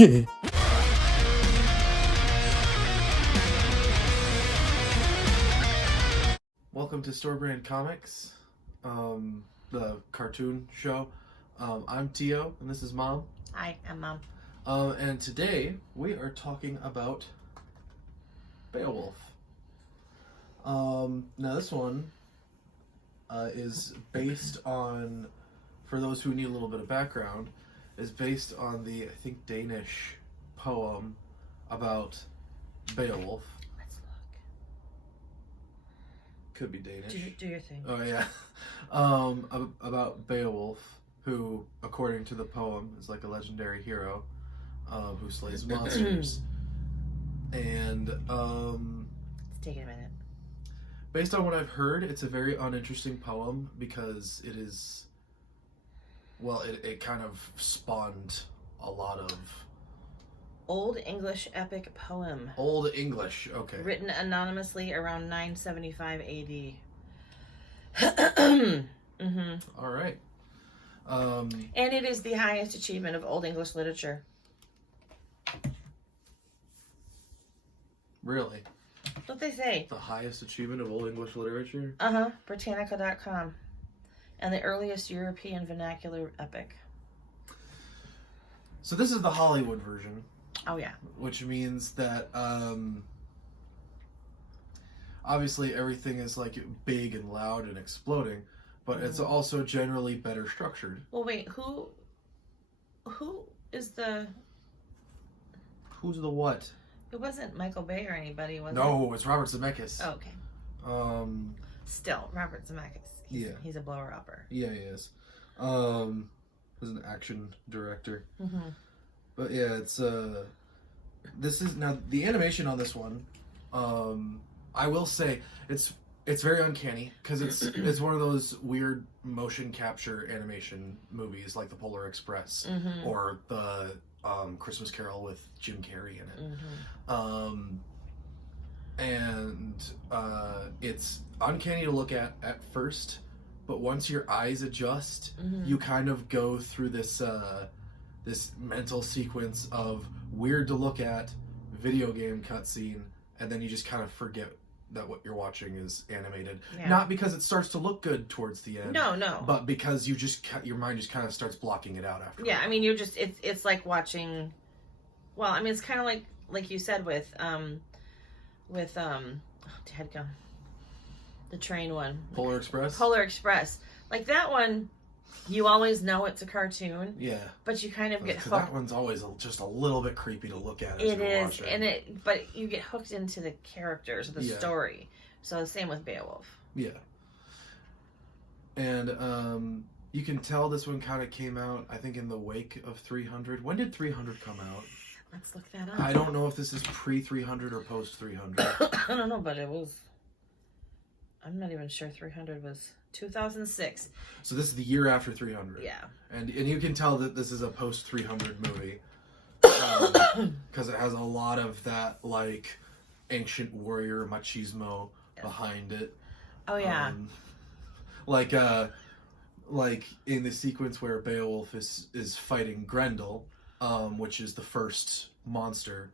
Yeah. Welcome to Store Brand Comics, the cartoon show. I'm Tio, and this is Mom. Hi, I'm Mom. And today we are talking about Beowulf. Now this one is based on, for those who need a little bit of background, is based on the, I think, Danish poem about Beowulf. Let's look. Could be Danish. Do your thing. Oh yeah. About Beowulf, who, according to the poem, is like a legendary hero who slays monsters. And It's taking a minute. based on what I've heard, it's a very uninteresting poem because it is, well, it kind of spawned a lot of Old English epic poem. Old English. Okay. Written anonymously around 975 AD. All right. And it is the highest achievement of Old English literature. Really? That's what they say. The highest achievement of Old English literature? Britannica.com. And the earliest European vernacular epic. So this is the Hollywood version. Oh, yeah. Which means that obviously everything is like big and loud and exploding, but it's also generally better structured. Well, wait, who is the... Who's the what? It wasn't Michael Bay or anybody, was it? No, it's Robert Zemeckis. Oh, okay. Still, Robert Zemeckis. He's a blower-upper. Yeah, he is. He's an action director. But yeah, it's this is now the animation on this one. I will say it's very uncanny because it's one of those weird motion capture animation movies like the Polar Express or the Christmas Carol with Jim Carrey in it. And it's uncanny to look at first, but once your eyes adjust, you kind of go through this this mental sequence of weird to look at video game cutscene, and then you just kind of forget that what you're watching is animated. Yeah. Not because it starts to look good towards the end. No. But because you just your mind just kind of starts blocking it out after. Yeah, I mean, you're just it's like watching. Well, I mean, it's kind of like you said with Headgum, the train one. Polar Express. Polar Express, like that one. You always know it's a cartoon. Yeah. But you kind of get hooked. That one's always just a little bit creepy to look at. It is, but you get hooked into the characters, the story. So the same with Beowulf. Yeah. And you can tell this one kind of came out, I think, in the wake of 300. When did 300 come out? Let's look that up. I don't know if this is pre-300 or post-300. I don't know, but it was... I'm not even sure 300 was 2006. So this is the year after 300. Yeah. And you can tell that this is a post-300 movie. Because it has a lot of that, like, ancient warrior machismo behind it. Oh, yeah. Like in the sequence where Beowulf is fighting Grendel, which is the first monster,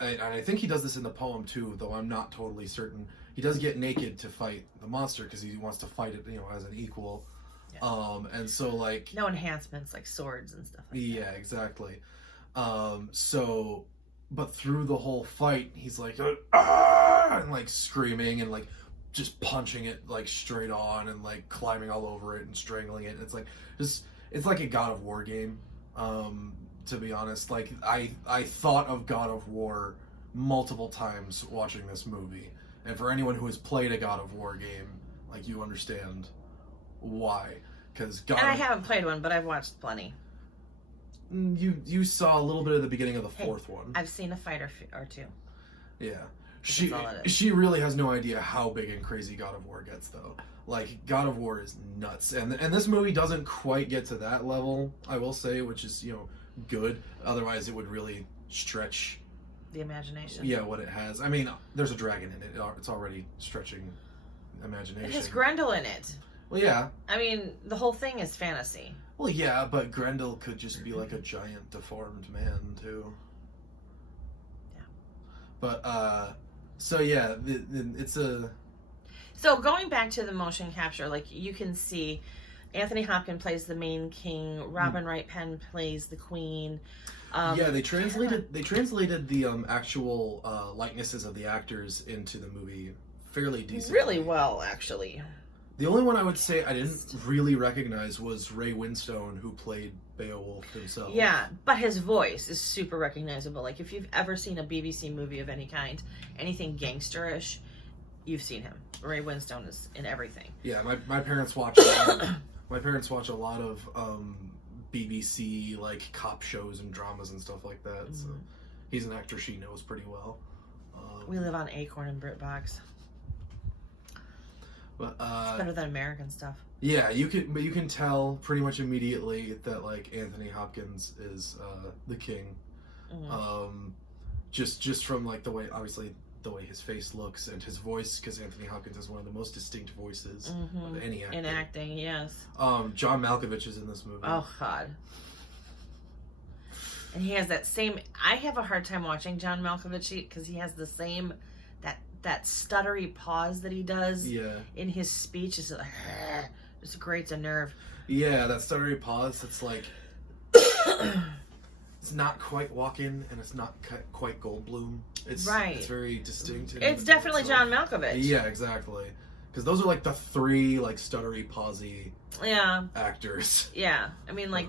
and I think he does this in the poem too, though I'm not totally certain. He does get naked to fight the monster because he wants to fight it, as an equal. Yeah. And so like no enhancements like swords and stuff like that. Yeah, exactly. So, but through the whole fight, he's like, ah! And like screaming and like just punching it like straight on and like climbing all over it and strangling it. It's like it's like a God of War game. To be honest, like I thought of God of War multiple times watching this movie, and for anyone who has played a God of War game, like you understand why, because I haven't played one, but I've watched plenty. You saw a little bit of the beginning of the fourth one. I've seen a fight or two. Yeah, she really has no idea how big and crazy God of War gets though. Like God of War is nuts, and this movie doesn't quite get to that level, I will say, which is good. Otherwise, it would really stretch the imagination. Yeah, what it has. I mean, there's a dragon in it. It's already stretching imagination. It has Grendel in it. Well, yeah. I mean, the whole thing is fantasy. Well, yeah, but Grendel could just be like a giant deformed man too. Yeah. But so yeah, it's a. So going back to the motion capture, like you can see, Anthony Hopkins plays the main king. Robin Wright Penn plays the queen. Yeah, they translated the actual likenesses of the actors into the movie fairly decently. Really well, actually. The only one I would say I didn't really recognize was Ray Winstone, who played Beowulf himself. Yeah, but his voice is super recognizable. Like, if you've ever seen a BBC movie of any kind, anything gangsterish, you've seen him. Ray Winstone is in everything. Yeah, my parents watch my parents watch a lot of BBC like cop shows and dramas and stuff like that. So he's an actor she knows pretty well. We live on Acorn and BritBox. But it's better than American stuff. Yeah, you can tell pretty much immediately that like Anthony Hopkins is the king. Just from like the way, obviously the way his face looks and his voice, because Anthony Hopkins is one of the most distinct voices of any actor. In acting, yes. John Malkovich is in this movie. Oh God. And he has that same. I have a hard time watching John Malkovich because he has the same that stuttery pause that he does in his speech. It's like, just grates a nerve. Yeah, that stuttery pause. It's like it's not quite Walken and it's not quite Goldblum. It's It's very distinct. It's definitely John Malkovich. Yeah, exactly. Because those are like the three like stuttery pausey actors. Yeah, I mean like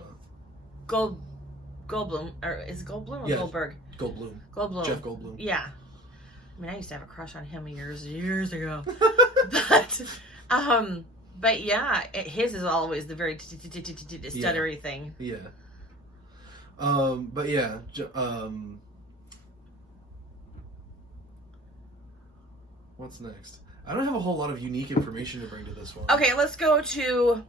Goldblum, or is it Goldblum or Goldberg? Goldblum. Jeff Goldblum. Yeah. I mean, I used to have a crush on him years ago. But yeah, his is always the very stuttery thing. Yeah. But yeah, what's next? I don't have a whole lot of unique information to bring to this one. Okay, let's go to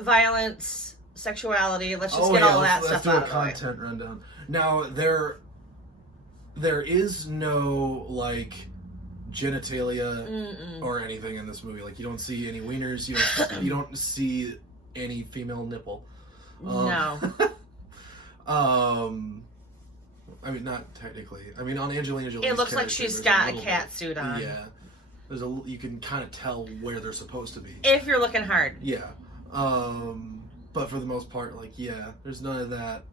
violence, sexuality. Let's just get all that stuff out of the way. Let's do a content rundown. Now, there is no like genitalia or anything in this movie. Like, you don't see any wieners. You don't see any female nipple. No. I mean, not technically. I mean, on Angelina Jolie's it looks like she's got a cat suit on. Yeah. You can kind of tell where they're supposed to be. If you're looking hard. Yeah. But for the most part, like, yeah, there's none of that.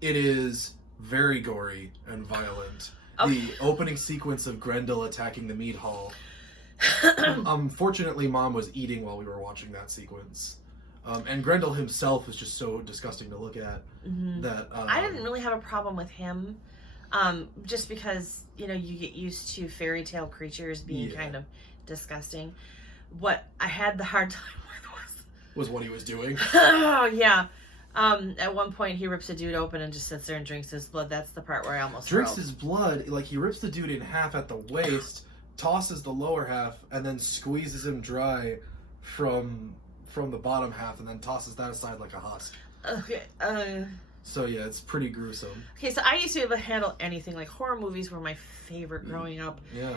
It is very gory and violent. Okay. The opening sequence of Grendel attacking the meat hall. Fortunately, Mom was eating while we were watching that sequence. And Grendel himself was just so disgusting to look at that... I didn't really have a problem with him. Just because, you get used to fairy tale creatures being kind of disgusting. What I had the hard time with was what he was doing. Oh, yeah. At one point, he rips a dude open and just sits there and drinks his blood. That's the part where I almost drinks his blood. Like, he rips the dude in half at the waist, tosses the lower half, and then squeezes him dry from the bottom half, and then tosses that aside like a husk. Okay. So yeah, it's pretty gruesome. Okay, so I used to be able to handle anything. Like, horror movies were my favorite growing up. Yeah.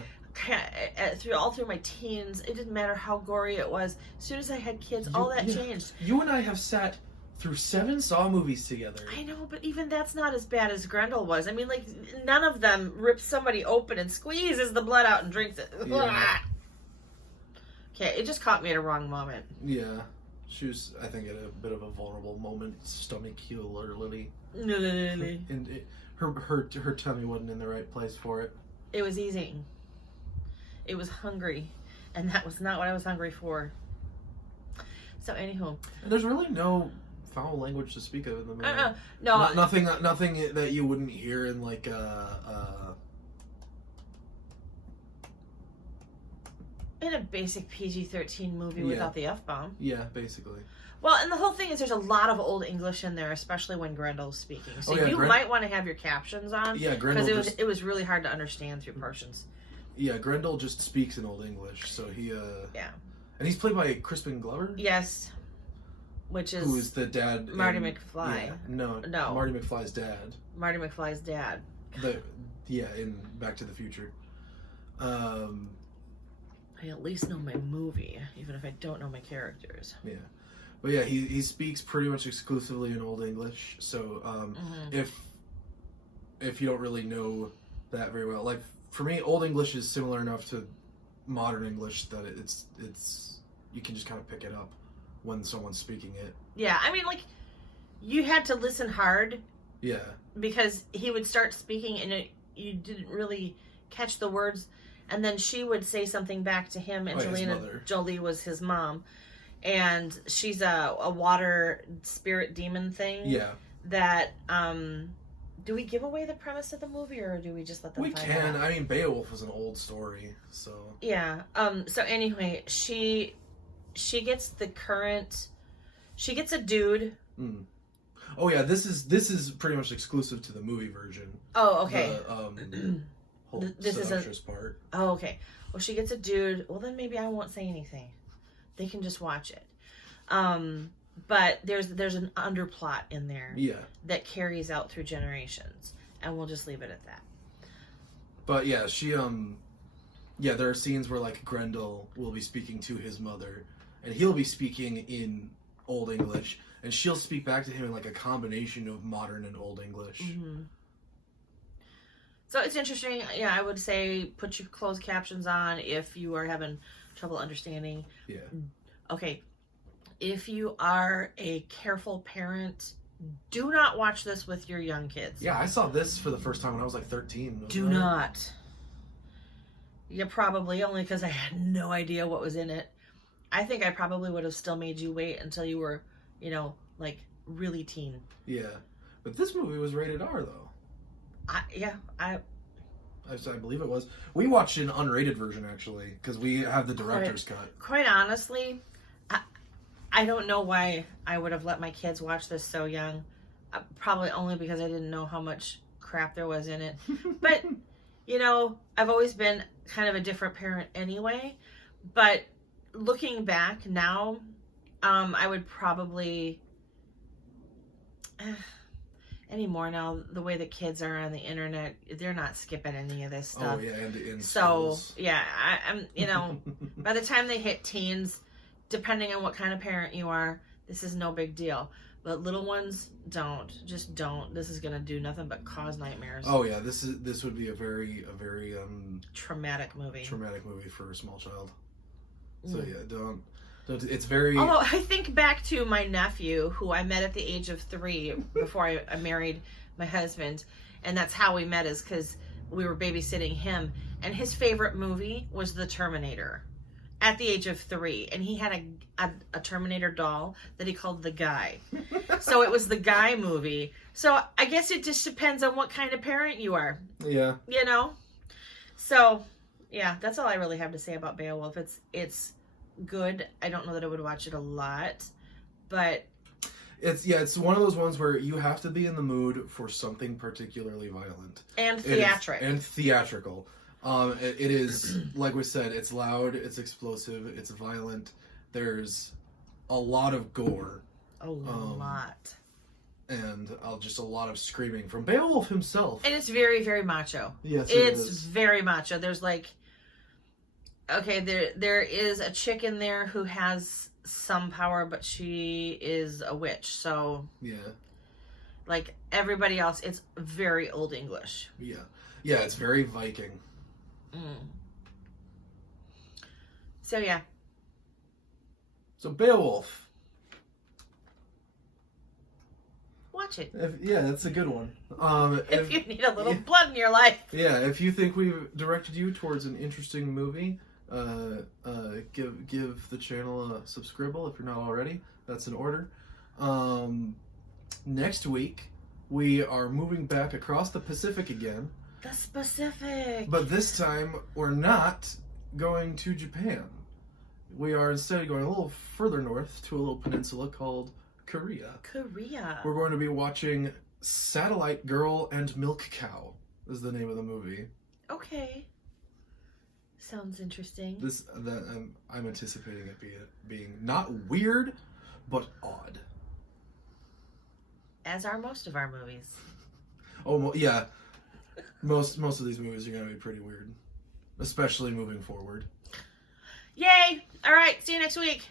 All through my teens, it didn't matter how gory it was. As soon as I had kids, all that changed. You and I have sat through 7 Saw movies together. I know, but even that's not as bad as Grendel was. I mean, like, none of them rips somebody open and squeezes the blood out and drinks it. Yeah. Okay, it just caught me at a wrong moment. Yeah. She was, I think, at a bit of a vulnerable moment, stomachularly. And her tummy wasn't in the right place for it. It was eating. It was hungry. And that was not what I was hungry for. So, anywho. And there's really no foul language to speak of in the movie. No. Nothing that you wouldn't hear in, like, in a basic PG-13 movie without the F-bomb. Yeah, basically. Well, and the whole thing is there's a lot of Old English in there, especially when Grendel's speaking. So you might want to have your captions on. Yeah, Grendel. Because it was really hard to understand through portions. Yeah, Grendel just speaks in Old English, so he... Yeah. And he's played by Crispin Glover? Yes. Which is... Who is the dad... Marty McFly. Yeah, no. Marty McFly's dad. Marty McFly's dad. In Back to the Future. I at least know my movie, even if I don't know my characters. Yeah. But yeah, he speaks pretty much exclusively in Old English. So if you don't really know that very well, like for me, Old English is similar enough to modern English that it's you can just kind of pick it up when someone's speaking it. Yeah, I mean, like, you had to listen hard. Yeah. Because he would start speaking and you didn't really catch the words, and then she would say something back to him, and Angelina Jolie was his mom, and she's a water spirit demon thing. Yeah. That do we give away the premise of the movie, or do we just let them? We can. I mean, Beowulf was an old story, so. Yeah. So anyway, she gets the current. She gets a dude. Mm. Oh yeah, this is pretty much exclusive to the movie version. Oh, okay. The whole this is a part. Oh, okay. Well, she gets a dude. Well, then maybe I won't say anything. They can just watch it. But there's an underplot in there. Yeah. That carries out through generations, and we'll just leave it at that. But yeah, she yeah, there are scenes where like Grendel will be speaking to his mother, and he'll be speaking in Old English, and she'll speak back to him in like a combination of modern and Old English. Mm-hmm. So it's interesting. Yeah, I would say put your closed captions on if you are having trouble understanding. Yeah. Okay. If you are a careful parent, do not watch this with your young kids. Yeah, I saw this for the first time when I was like 13. Do not. Yeah, probably, only because I had no idea what was in it. I think I probably would have still made you wait until you were, like really teen. Yeah. But this movie was rated R, though. I believe it was. We watched an unrated version, actually, because we have the director's cut. Quite honestly, I don't know why I would have let my kids watch this so young. Probably only because I didn't know how much crap there was in it. But, I've always been kind of a different parent anyway. But looking back now, I would probably... anymore now, the way that kids are on the internet, they're not skipping any of this stuff. Oh, yeah, and in so, schools. yeah, I'm, by the time they hit teens, depending on what kind of parent you are, this is no big deal. But little ones, just don't. This is gonna do nothing but cause nightmares. Oh yeah, this would be a very traumatic movie. Traumatic movie for a small child. So yeah, don't. It's very. Although I think back to my nephew, who I met at the age of 3 before I married my husband, and that's how we met, is because we were babysitting him, and his favorite movie was The Terminator. At the age of 3, and he had a Terminator doll that he called The Guy. So it was the Guy movie. So I guess it just depends on what kind of parent you are. Yeah. So yeah, that's all I really have to say about Beowulf. It's good. I don't know that I would watch it a lot, but it's one of those ones where you have to be in the mood for something particularly violent and theatrical. It is, like we said, it's loud, it's explosive, it's violent. There's a lot of gore. A lot. And just a lot of screaming from Beowulf himself. And it's very, very macho. Yes, it's very macho. There's there is a chick in there who has some power, but she is a witch. So yeah, like everybody else, it's very Old English. Yeah, it's very Viking. So yeah. So Beowulf. Watch it. That's a good one. If you need a little blood in your life. Yeah, if you think we've directed you towards an interesting movie, give the channel a subscribe if you're not already. That's in order. Next week we are moving back across the Pacific again. The Pacific. But this time we're not going to Japan. We are instead going a little further north to a little peninsula called Korea. We're going to be watching Satellite Girl and Milk Cow is the name of the movie. Okay. Sounds interesting. I'm anticipating it being not weird, but odd. As are most of our movies. Oh yeah, most of these movies are going to be pretty weird, especially moving forward. Yay! All right, see you next week.